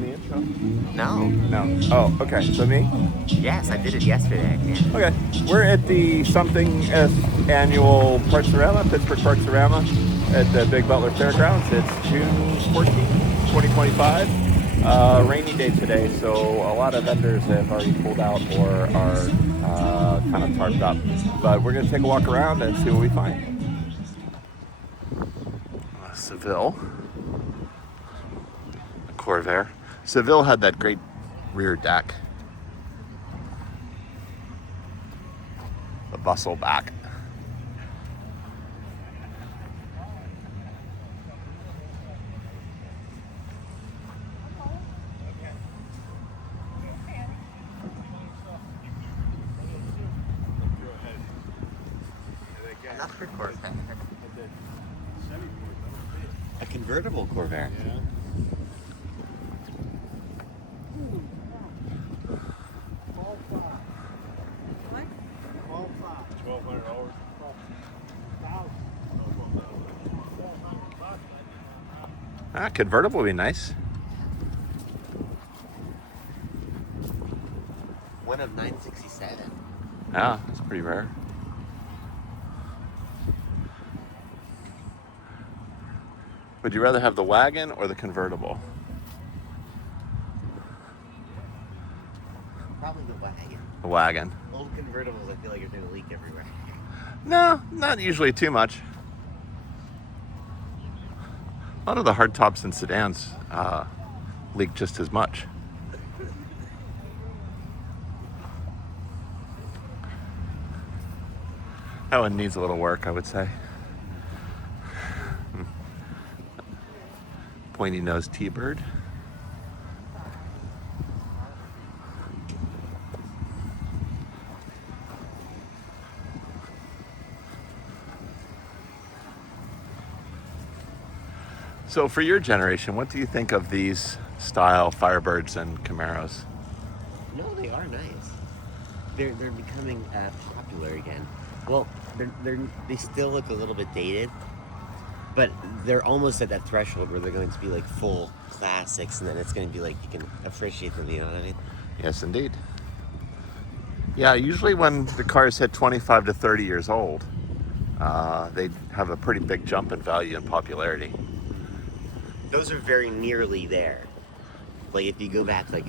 doing the intro? No. No. Oh, okay. So me? Yes, I did it yesterday. Yeah. Okay. We're at the something annual Parts-A-Rama, Pittsburgh Parts-A-Rama at the Big Butler Fairgrounds. It's June 14th, 2025. Rainy day today, so a lot of vendors have already pulled out or are kind of tarped up. But we're going to take a walk around and see what we find. Seville. Corvair. Seville had that great rear deck. The bustle back. Another Corvair. A convertible Corvair. Yeah. Convertible would be nice. One of 967. Yeah, that's pretty rare. Would you rather have the wagon or the convertible? Probably the wagon. The wagon. Old convertibles, I feel like, are going to leak everywhere. No, not usually too much. A lot of the hardtops and sedans leak just as much. That one needs a little work, I would say. Pointy nose T-bird. So for your generation, what do you think of these style Firebirds and Camaros? No, they are nice. They're becoming popular again. Well, they still look a little bit dated, but they're almost at that threshold where they're going to be like full classics, and then it's going to be like you can appreciate them. You know what I mean? Yes, indeed. Yeah, usually when the cars hit 25 to 30 years old, they have a pretty big jump in value and popularity. Those are very nearly there. Like if you go back like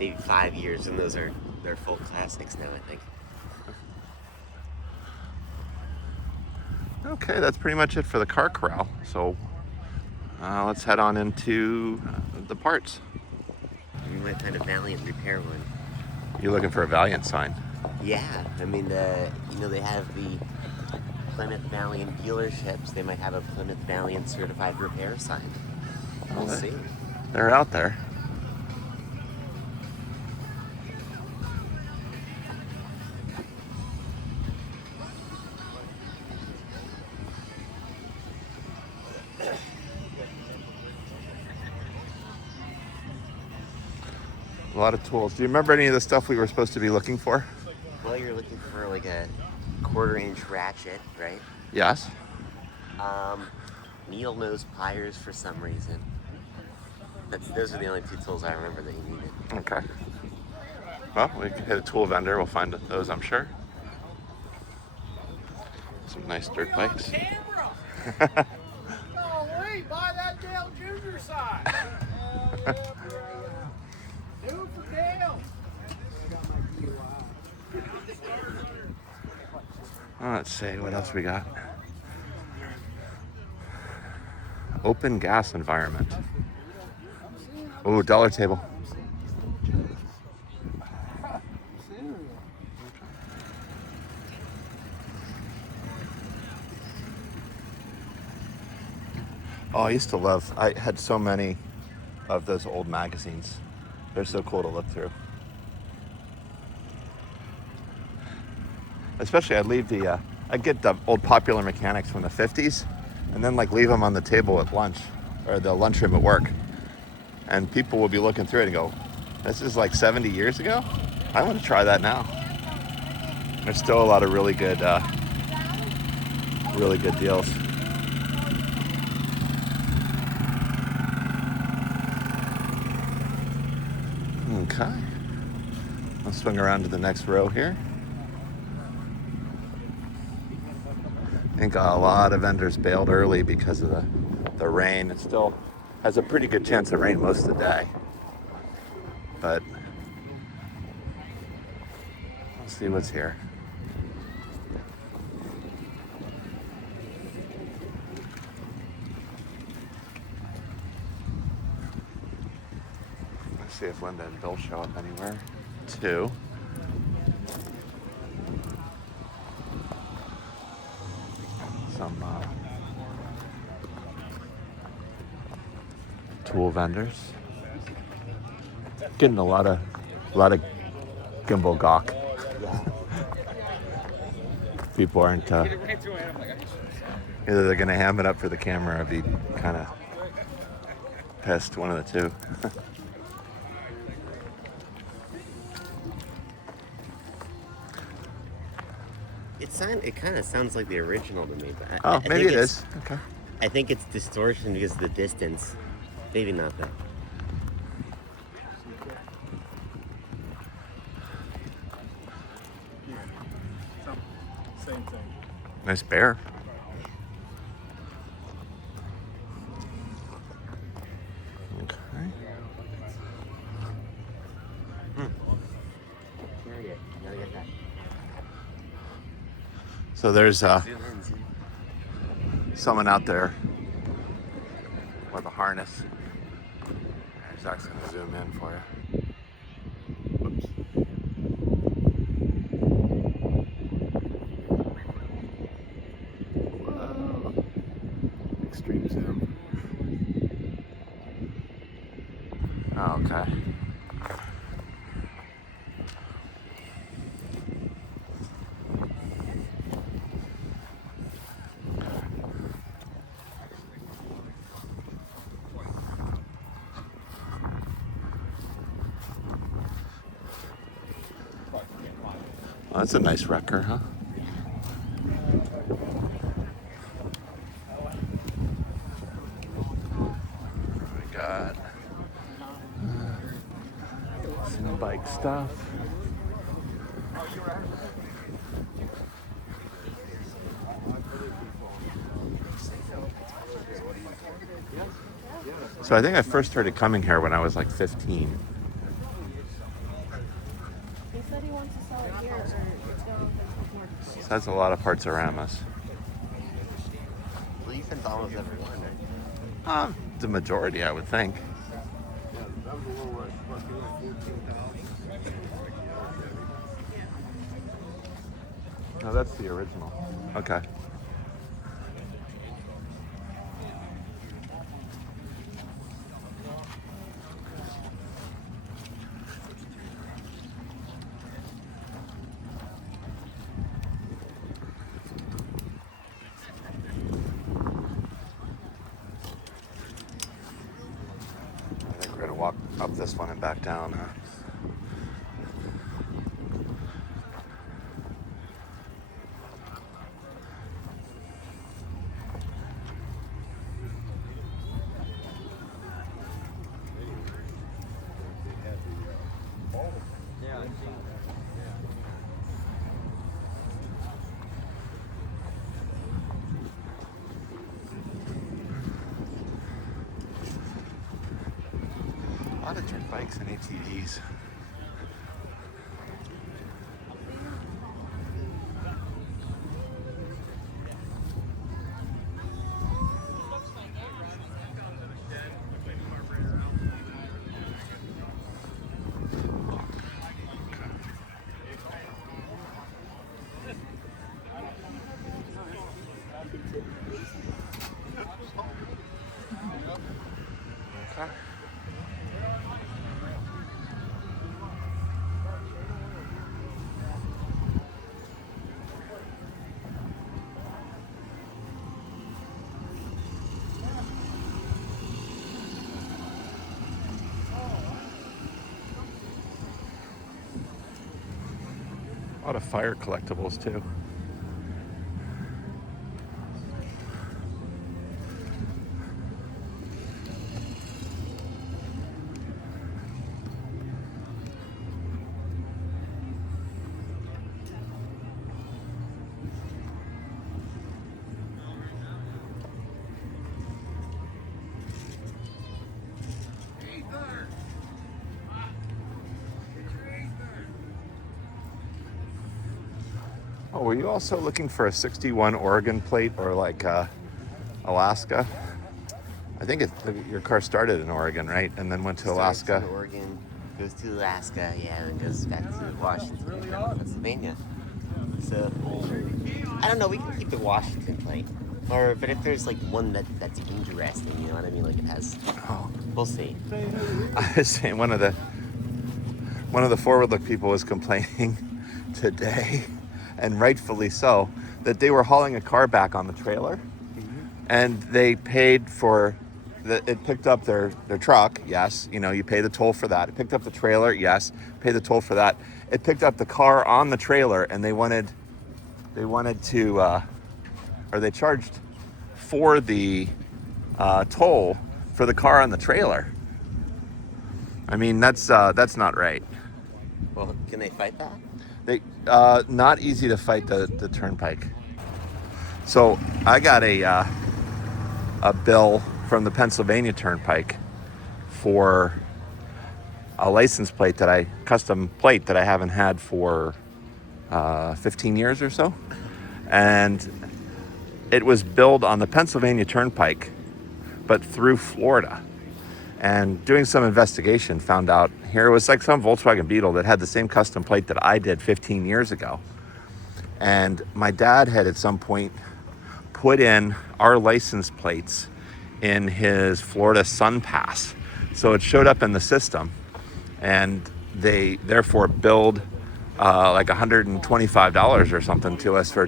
maybe 5 years, and they're full classics now, I think. Okay, that's pretty much it for the car corral. So let's head on into the parts. You might find a Valiant repair one. You're looking for a Valiant sign. Yeah, I mean, they have the Plymouth Valiant dealerships. They might have a Plymouth Valiant certified repair sign. We'll see. They're out there. A lot of tools. Do you remember any of the stuff we were supposed to be looking for? Well, you're looking for like a 1/4-inch ratchet, right? Yes. Needle nose pliers for some reason. Those are the only 2 tools I remember that you needed. Okay. Well, we can hit a tool vendor. We'll find those, I'm sure. Some nice dirt bikes. Oh, wait, buy that Dale Jr. side. Do it for Dale. Let's see, what else we got? Open gas environment. Oh, dollar table. Oh, I had so many of those old magazines. They're so cool to look through. Especially I'd get the old Popular Mechanics from the 50s and then like leave them on the table at lunch or the lunchroom at work. And people will be looking through it and go, this is like 70 years ago? I want to try that now. There's still a lot of really good deals. Okay. I'll swing around to the next row here. I think a lot of vendors bailed early because of the rain. It still has a pretty good chance of rain most of the day. But let's see what's here. Let's see if Linda and Bill show up anywhere. 2. Some tool vendors. Getting a lot of gimbal gawk. People aren't either they're gonna ham it up for the camera or be kind of pissed, one of the two. It kind of sounds like the original to me, but Oh, I maybe think it is. Okay. I think it's distortion because of the distance. Maybe not though. Same thing. Nice bear. Okay. So there's someone out there with a harness. Zach's gonna zoom in for you. Whoops. Whoa. Extreme zoom. Oh, okay. Oh, that's a nice wrecker, huh? We got some bike stuff. So I think I first started coming here when I was like 15. He said he wants to sell it here, or it's going to more. So that's a lot of Parts-A-Ramas. Well, you've been to almost every one, right? The majority, I would think. No, that's the original. Okay. I think we're gonna walk up this one and back down, huh? A lot of dirt bikes and ATVs. Okay. A lot of fire collectibles too. Oh, were you also looking for a 61 Oregon plate or like Alaska? I think your car started in Oregon, right? And then went to Starts Alaska. in Oregon, goes to Alaska, yeah, and goes back to Washington, and then Pennsylvania. So I don't know. We can keep the Washington plate, but if there's like one that's interesting, you know what I mean? Like it has. Oh, We'll see. I was saying one of the forward look people was complaining today, and rightfully so, that they were hauling a car back on the trailer, and they paid for it picked up their truck. Yes, you know, you pay the toll for that. It picked up the trailer. Yes, pay the toll for that. It picked up the car on the trailer, and they wanted to, or they charged for the toll for the car on the trailer. I mean, that's not right. Well, can they fight that? They not easy to fight the turnpike. So I got a bill from the Pennsylvania Turnpike for a license plate custom plate that I haven't had for 15 years or so, and it was billed on the Pennsylvania Turnpike, but through Florida. And doing some investigation, found out here it was like some Volkswagen Beetle that had the same custom plate that I did 15 years ago. And my dad had at some point put in our license plates in his Florida Sun Pass. So it showed up in the system, and they therefore billed like $125 or something to us for,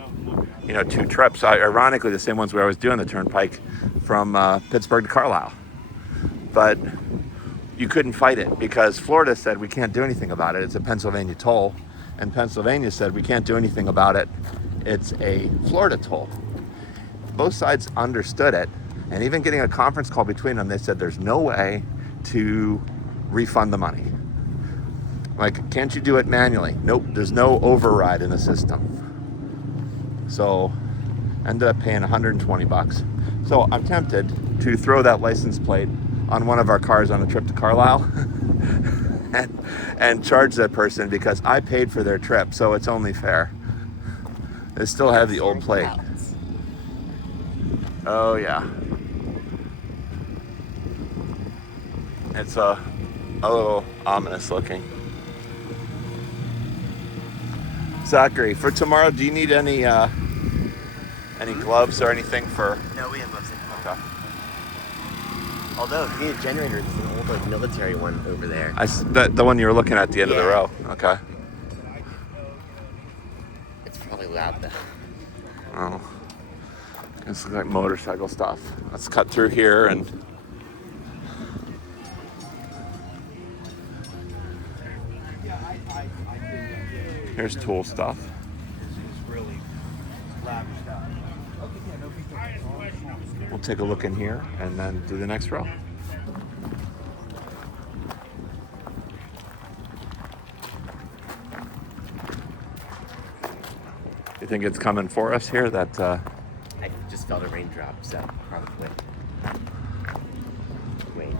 2 trips. Ironically, the same ones where I was doing the turnpike from Pittsburgh to Carlisle. But you couldn't fight it because Florida said we can't do anything about it. It's a Pennsylvania toll. And Pennsylvania said we can't do anything about it. It's a Florida toll. Both sides understood it. And even getting a conference call between them, they said there's no way to refund the money. Like, can't you do it manually? Nope, there's no override in the system. So ended up paying $120. So I'm tempted to throw that license plate on one of our cars on a trip to Carlisle and charge that person because I paid for their trip, so it's only fair. They still have the old plate. Oh yeah. It's a little ominous looking. Zachary, for tomorrow, do you need any gloves or anything for? No, we have gloves. Okay. Although, if you need a generator, there's an old like, military one over there. The one you were looking at the end of the row. Okay. It's probably loud though. Oh. It's like motorcycle stuff. Let's cut through here and. Here's tool stuff. We'll take a look in here and then do the next row. You think it's coming for us here? That I just felt a raindrop, so probably. Wait.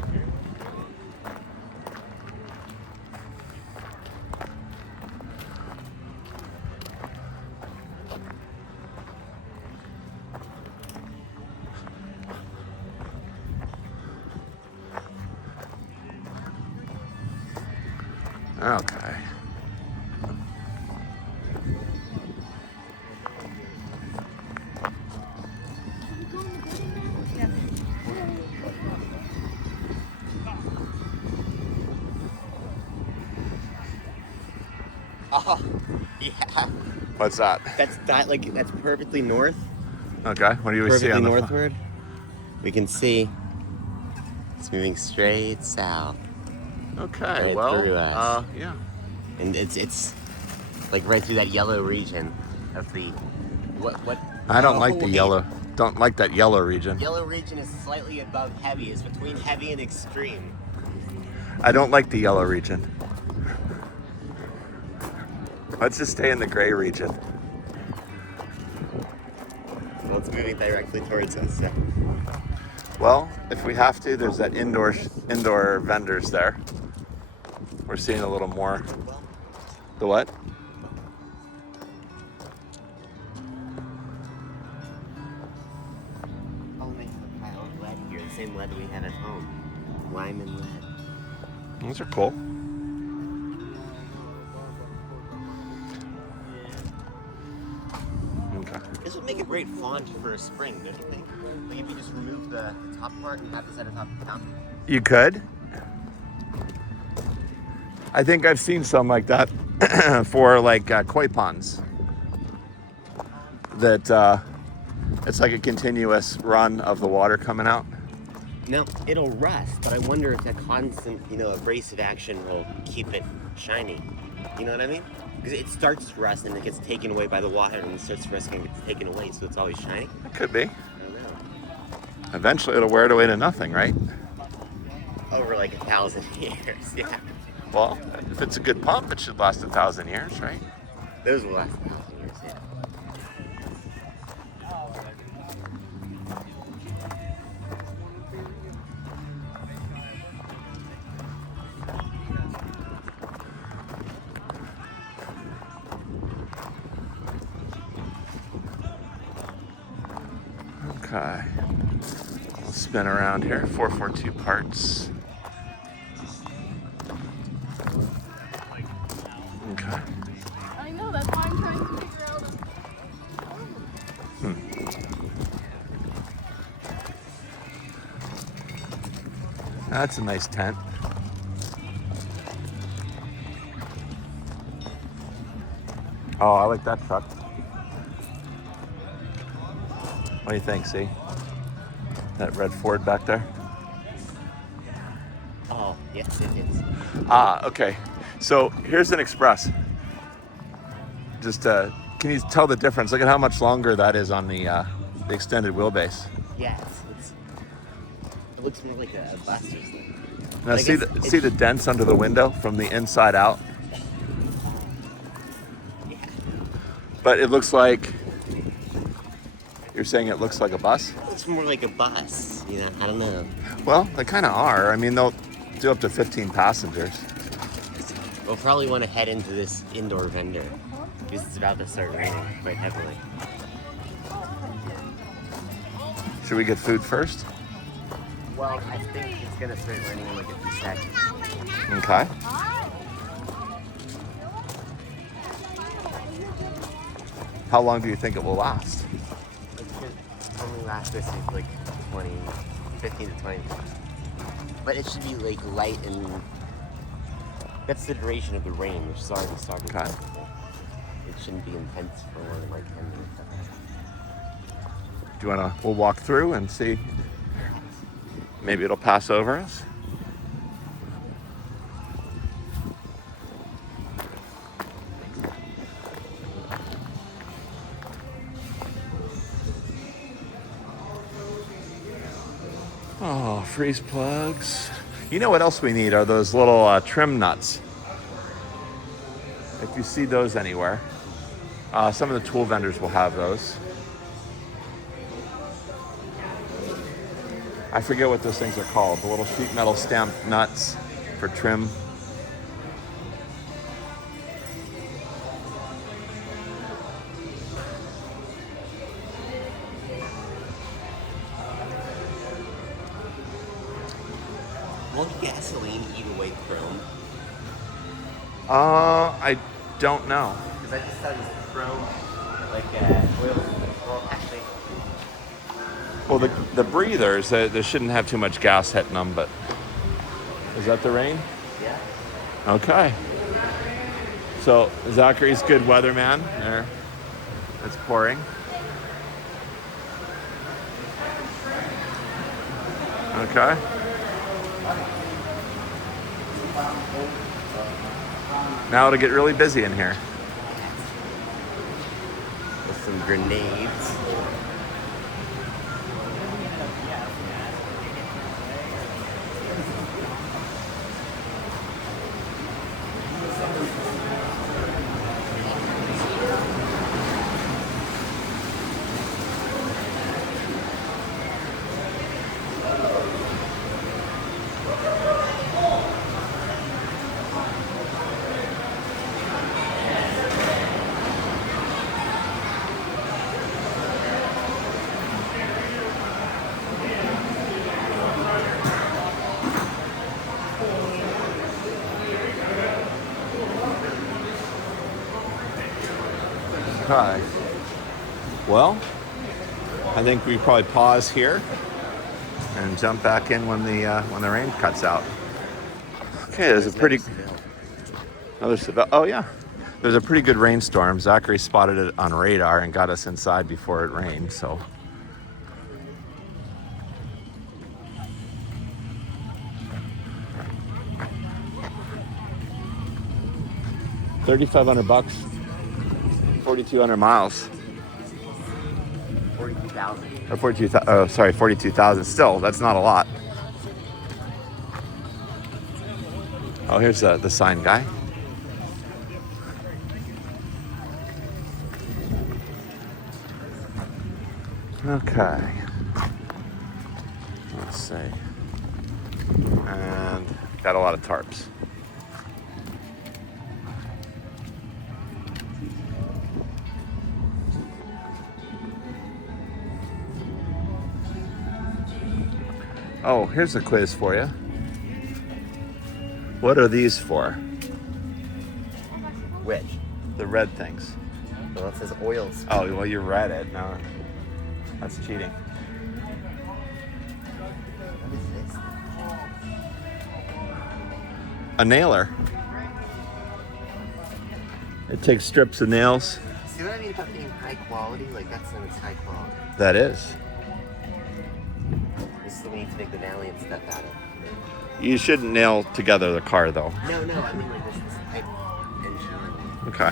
okay. Oh, yeah. What's that? That's perfectly north. Okay. What do you see Perfectly on the northward. We can see it's moving straight south. Okay. Right Well. through us. Yeah. And it's like right through that yellow region of the what I don't like the wait. yellow. Don't like that yellow region. Yellow region is slightly above heavy. It's between heavy and extreme. I don't like the yellow region. Let's just stay in the gray region. Well, it's moving directly towards us. So. Well, if we have to, there's that indoor vendors there. We're seeing a little more. The what? same lead we have at home. Lime and lead. Those are cool. Okay. This would make a great font for a spring, don't you think? Like if you just remove the top part and have this at the top of the fountain. You could. I think I've seen some like that for like koi ponds. That it's like a continuous run of the water coming out. No, it'll rust, but I wonder if that constant, abrasive action will keep it shiny. You know what I mean? Because it starts to rust and it gets taken away by the water, and it starts to rust and gets taken away, so it's always shiny. It could be. I don't know. Eventually it'll wear it away to nothing, right? Over like 1,000 years, yeah. Well, if it's a good pump, it should last 1,000 years, right? Those will last 1,000 years, yeah. Okay. We'll spin around here. 442 parts. Okay. I know, that's why I'm trying to figure out. That's a nice tent. Oh, I like that truck. What do you think, see? That red Ford back there? Oh, yes, it is. Ah, okay. So here's an Express. Just can you tell the difference? Look at how much longer that is on the extended wheelbase. Yes, it looks more like a bus or something. Now Like see it's- see the dents under the window from the inside out? Yeah. But it looks like, you're saying it looks like a bus? It looks more like a bus, I don't know. Well, they kind of are. I mean, they'll do up to 15 passengers. We'll probably want to head into this indoor vendor because it's about to start raining quite heavily. Should we get food first? Well, I think it's going to start raining in like a few seconds. Okay. How long do you think it will last? It should only last this is like 15 to 20 minutes. But it should be like light and that's the duration of the rain, which is already started. Okay. It shouldn't be intense for more than like 10 minutes. Do you want to, we'll walk through and see. Maybe it'll pass over us. Oh, freeze plugs. You know what else we need are those little trim nuts. If you see those anywhere, some of the tool vendors will have those. I forget what those things are called. The little sheet metal stamped nuts for trim. Won't gasoline eat away chrome? I don't know. Because I just thought it was chrome, like oil. Well, actually, Well, the breathers, they shouldn't have too much gas hitting them, but is that the rain? yeah. Okay. So Zachary's good weatherman there. It's pouring. Okay. Now it'll get really busy in here. With some grenades. Okay. Well, I think we probably pause here and jump back in when the rain cuts out. Okay, there's a pretty another Seville. Oh yeah, there's a pretty good rainstorm. Zachary spotted it on radar and got us inside before it rained. So. $3,500, 4,200 miles. 42,000. Or 42,000. Oh, sorry, 42,000. Still, that's not a lot. Oh, here's the sign guy. Okay. Let's see. And got a lot of tarps. Oh, here's a quiz for you. What are these for? Which? The red things. Well, it says oils. Oh, well, you read it. No, that's cheating. What is this? A nailer. It takes strips of nails. See what I mean about being high quality? Like, that's when it's high quality. That is. This is what we need to make the valiant stuff out of. You shouldn't nail together the car, though. No, I mean like this type engineering. Okay.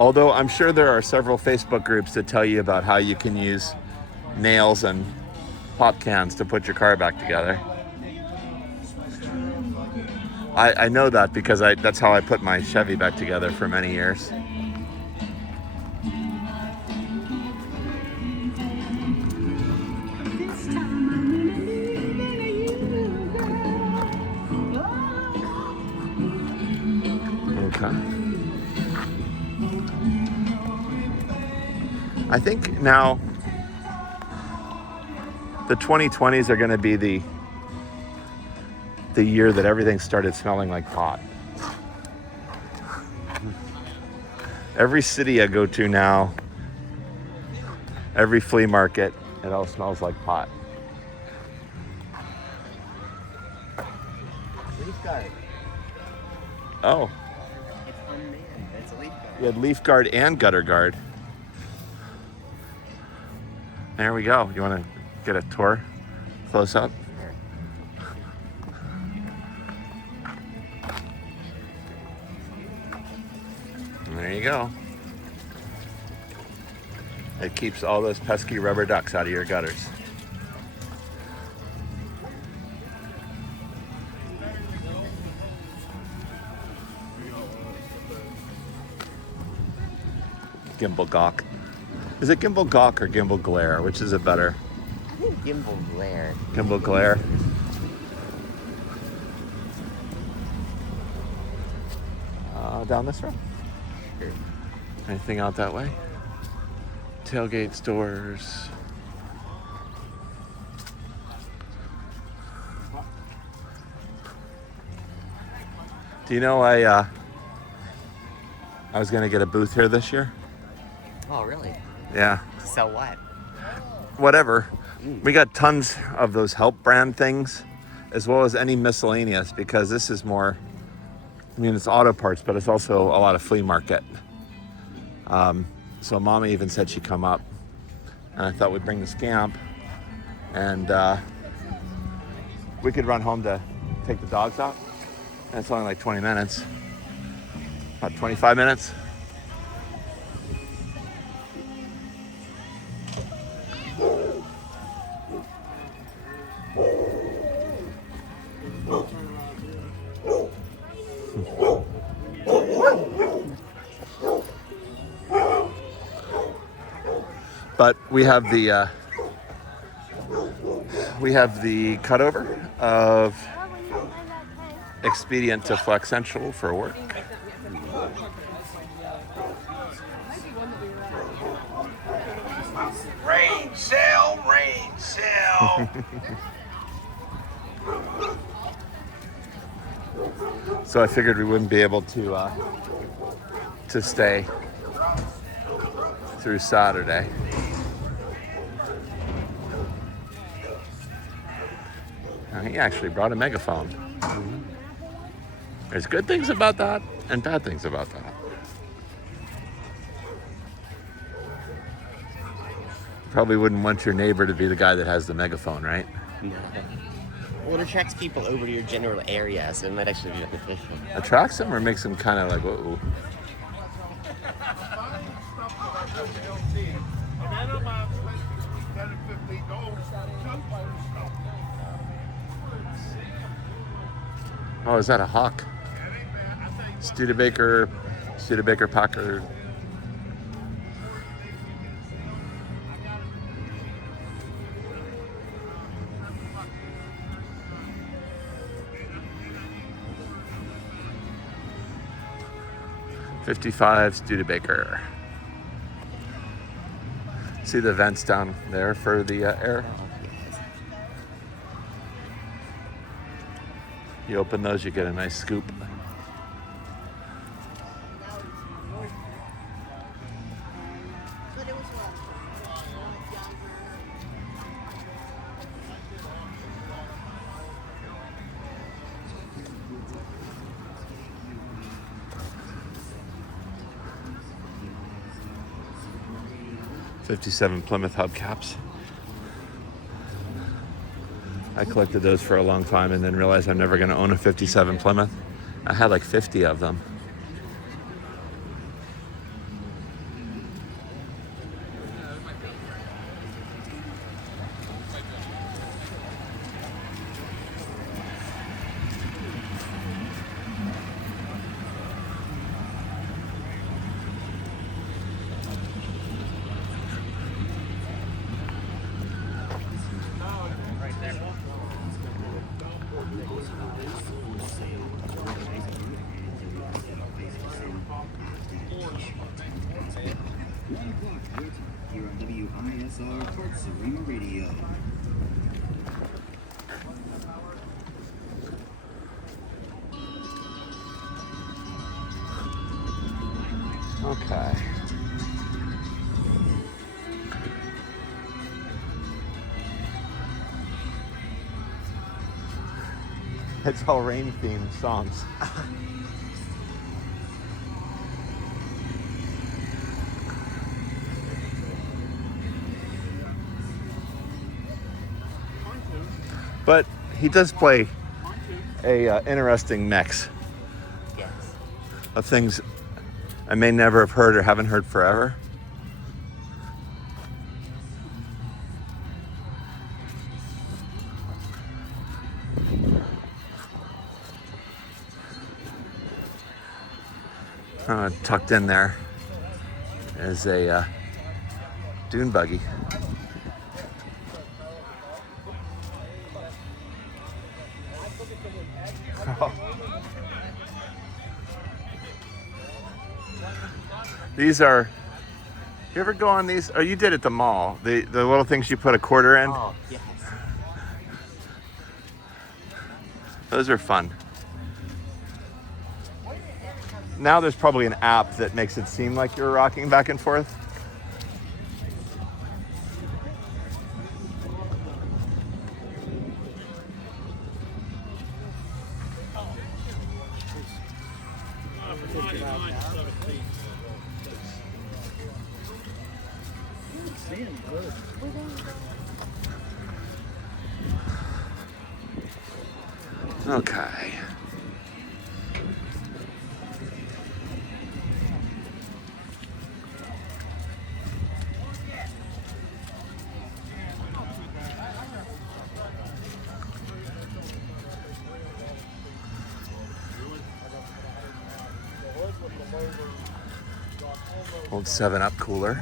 Although I'm sure there are several Facebook groups that tell you about how you can use nails and pop cans to put your car back together. I know that because that's how I put my Chevy back together for many years. Okay. I think now the 2020s are going to be the year that everything started smelling like pot. Every city I go to now, every flea market, it all smells like pot. Leaf guard. Oh, It's unmanned. It's a leaf guard. you had leaf guard and gutter guard. There we go. You want to get a tour close up? There you go. It keeps all those pesky rubber ducks out of your gutters. Gimbal gawk. Is it gimbal gawk or gimbal glare? Which is it better? I think gimbal glare. Gimbal glare. Down this road? Sure. Anything out that way? Tailgate stores. Do you know I was gonna get a booth here this year? Oh, really? Yeah. To sell what? Whatever. We got tons of those help brand things, as well as any miscellaneous, because this is more, I mean, it's auto parts, but it's also a lot of flea market. So Mama even said she'd come up, and I thought we'd bring the scamp, and we could run home to take the dogs out. And it's only like 20 minutes, about 25 minutes. But we have the cutover of Expedient to Flex Central for work. Rain cell, rain cell. So I figured we wouldn't be able to stay through Saturday. Now, he actually brought a megaphone. There's good things about that and bad things about that. Probably wouldn't want your neighbor to be the guy that has the megaphone, right? No. Well, it attracts people over to your general area, so it might actually be beneficial. Attracts them or makes them kind of like, whoa. Oh, is that a hawk? Studebaker Packard. '55 Studebaker. See the vents down there for the air? You open those, you get a nice scoop. '57 Plymouth hubcaps. I collected those for a long time and then realized I'm never going to own a '57 Plymouth. I had like 50 of them. Here on WISR Parts-A-Rama Radio. Okay. It's all rain themed songs. But he does play a interesting mix Yes. of things I may never have heard or haven't heard forever. Tucked in there is a dune buggy. These are, you ever go on these? Oh, you did at the mall. The little things you put a quarter in. Oh, yes. Those are fun. Now there's probably an app that makes it seem like you're rocking back and forth. Okay. Old 7-Up cooler.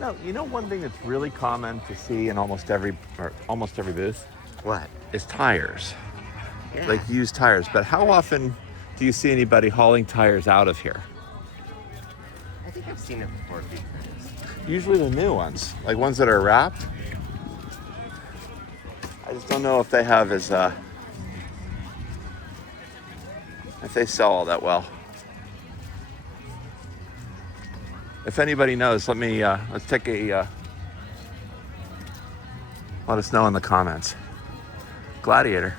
No, you know one thing that's really common to see in almost every booth? What? Is tires. Yeah. Like used tires. But how often do you see anybody hauling tires out of here? I think I've seen it before a few times. Usually the new ones, like ones that are wrapped. I just don't know if they have as if they sell all that well. If anybody knows, let me let's take a let us know in the comments. Gladiator.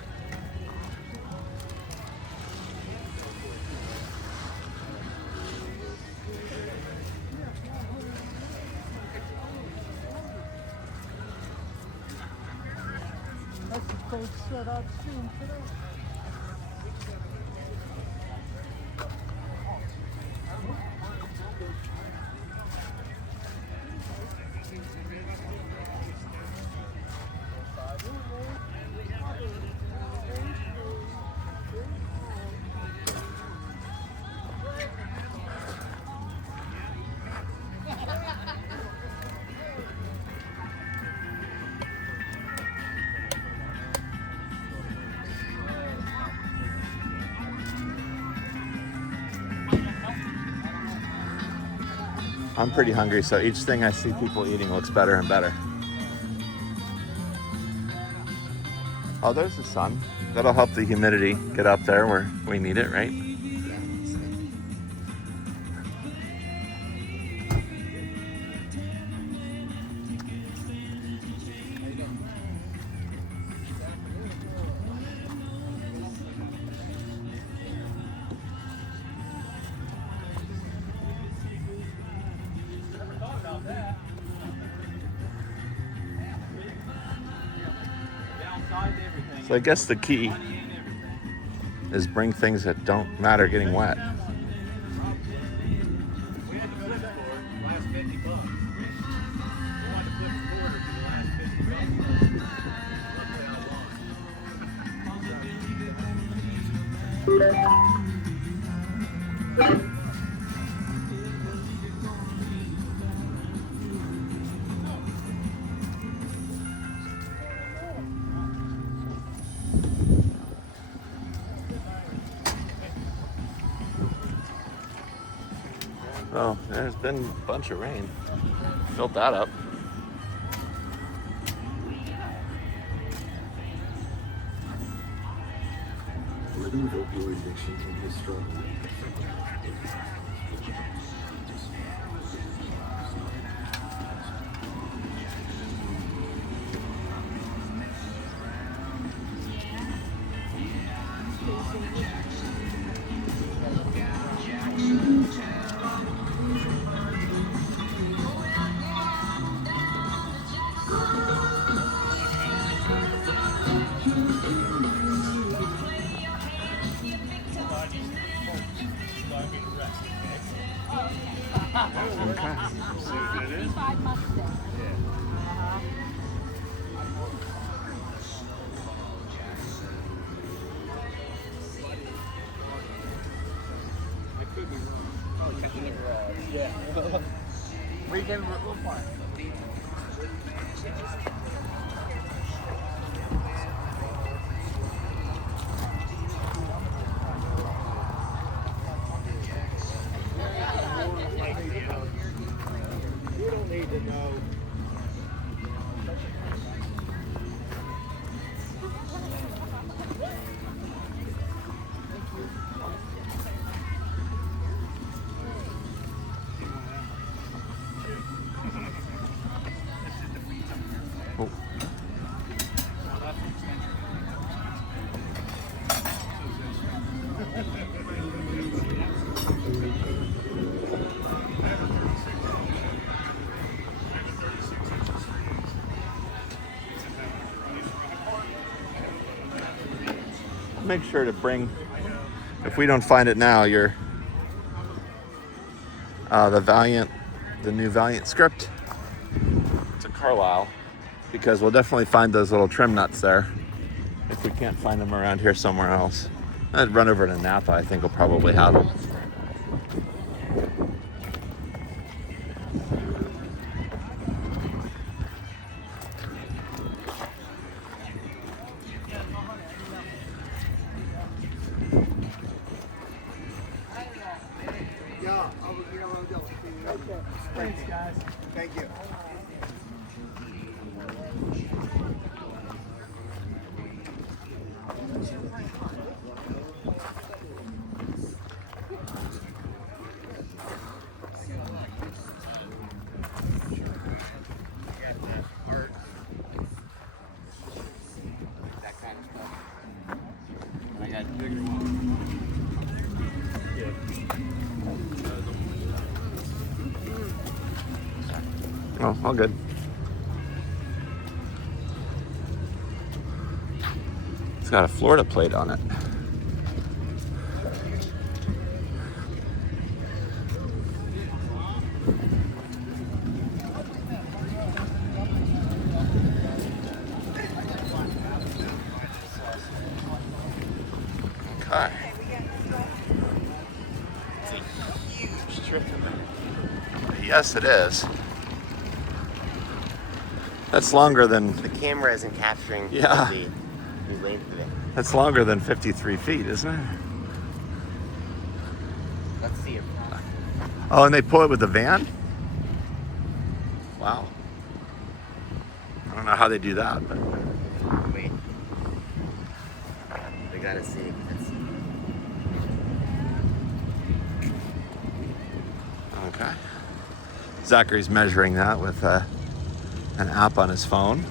I'm pretty hungry, so each thing I see people eating looks better and better. Oh, there's the sun. That'll help the humidity get up there where we need it, right? So I guess the key is bring things that don't matter getting wet. Well, there's been a bunch of rain. Filled that up. Remove opioid addiction from his struggle. Make sure to bring, if we don't find it now, the new Valiant script to Carlisle, because we'll definitely find those little trim nuts there if we can't find them around here somewhere else. I'd run over to Napa. I think we'll probably have them. Thanks, guys. Thank you. Oh, all good. It's got a Florida plate on it. Okay. It's a huge trip. Yes, it is. That's longer than The camera isn't capturing Yeah. the length of it. that's longer than 53 feet, isn't it? Let's see it. Oh, and they pull it with the van? Wow. I don't know how they do that, but Wait. We gotta see. okay. Zachary's measuring that with an app on his phone.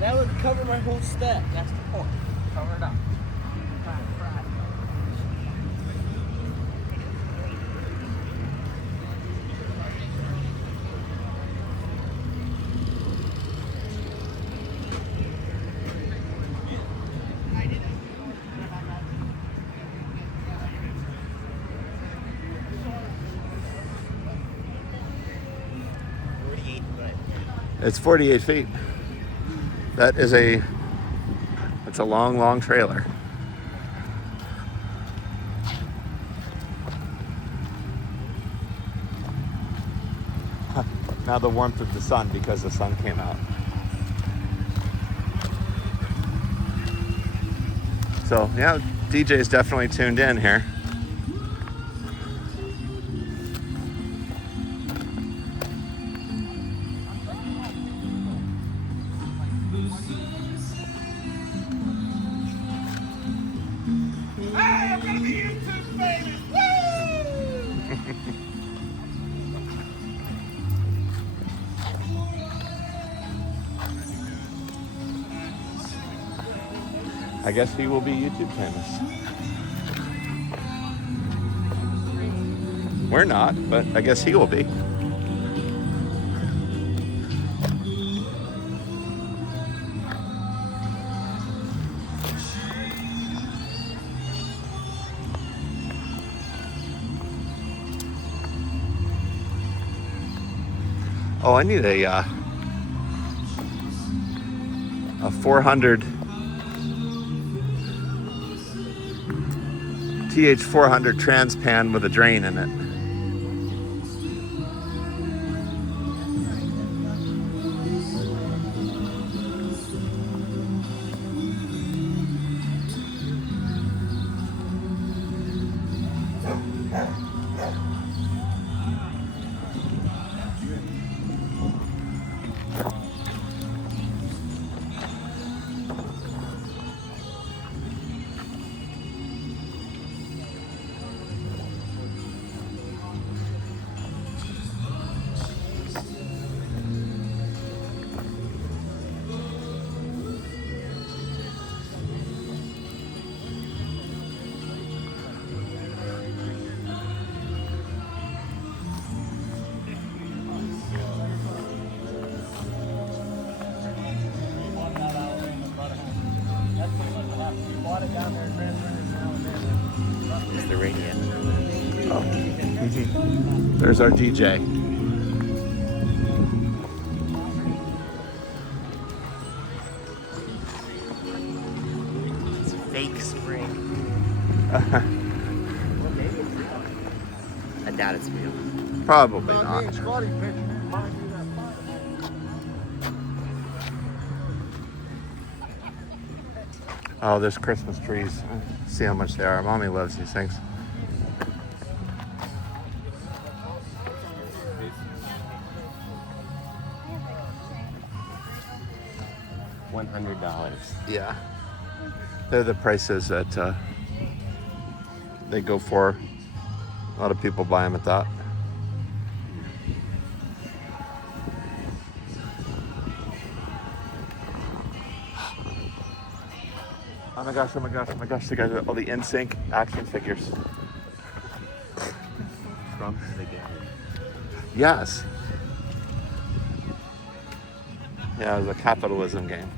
That would cover my whole step. That's the point. Cover it up. It's 48 feet. That is it's a long, long trailer. Now the warmth of the sun because the sun came out. So yeah, DJ's definitely tuned in here. Hey, I'm gonna be YouTube famous. Woo! I guess he will be YouTube famous. We're not, but I guess he will be. Oh, I need a 400 TH400 transpan with a drain in it. It's the radio. Oh. There's our DJ. It's a fake spring. I doubt it's real. Probably not. Oh, there's Christmas trees. See how much they are. Mommy loves these things. $100. Yeah. They're the prices that they go for A lot of people buy them at that. Oh my gosh, oh my gosh, oh my gosh, they got all the NSYNC action figures. Trump again. Yes. Yeah, it was a capitalism game.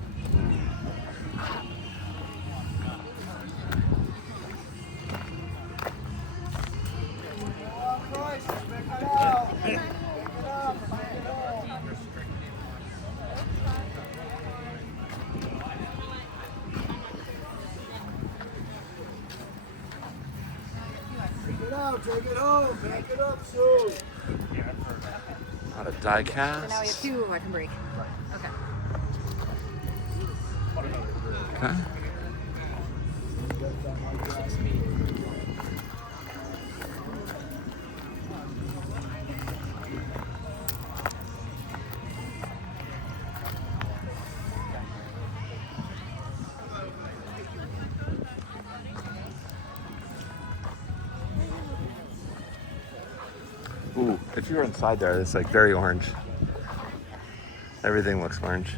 Take it home, back it up soon. A lot of die So now we have casts. 2 I can break. Okay. Okay. Ooh, if you're inside there, it's like very orange. Everything looks orange.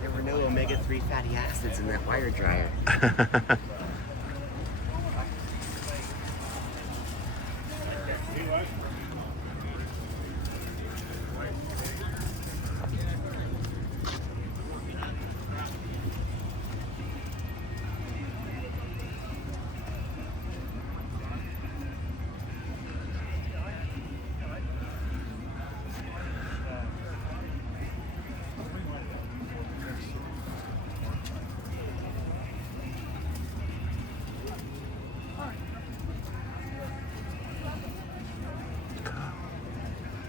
There were no omega-3 fatty acids in that wire dryer.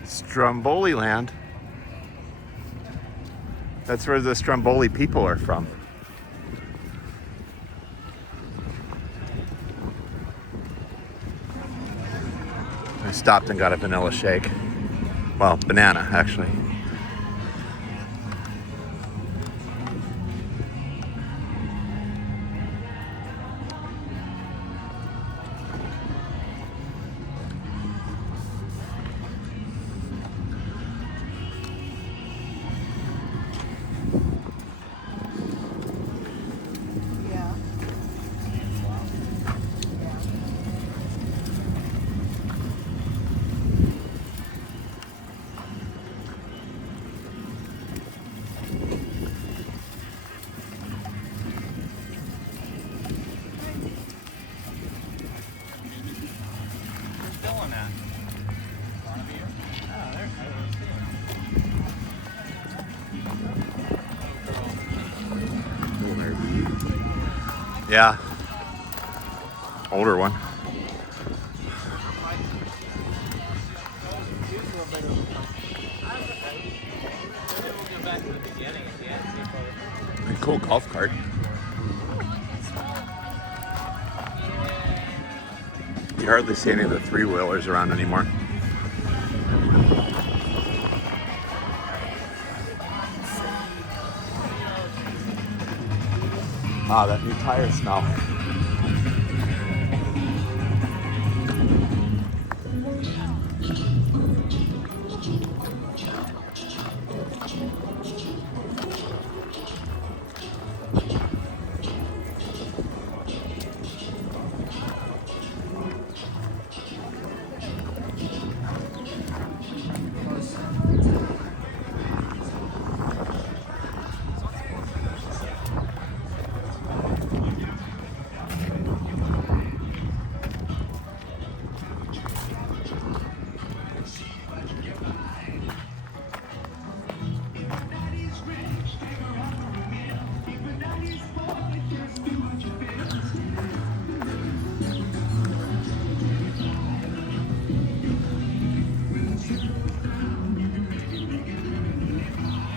Stromboli land. That's where the Stromboli people are from. I stopped and got a vanilla shake. Well, banana, actually. Yeah. Still on that. Front of you? Oh, there. I don't see him. Yeah. Older one. We'll go back to the beginning at the end. See if I- Cool golf cart. You hardly see any of the three-wheelers around anymore. Ah, that new tire smell.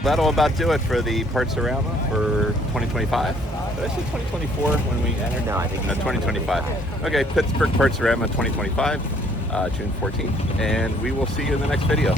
that'll about do it for the Parts-A-Rama for 2025. Did I say 2024 when we entered? No, I think No, it's 2025. Okay, Pittsburgh Parts-A-Rama 2025, June 14th. And we will see you in the next video.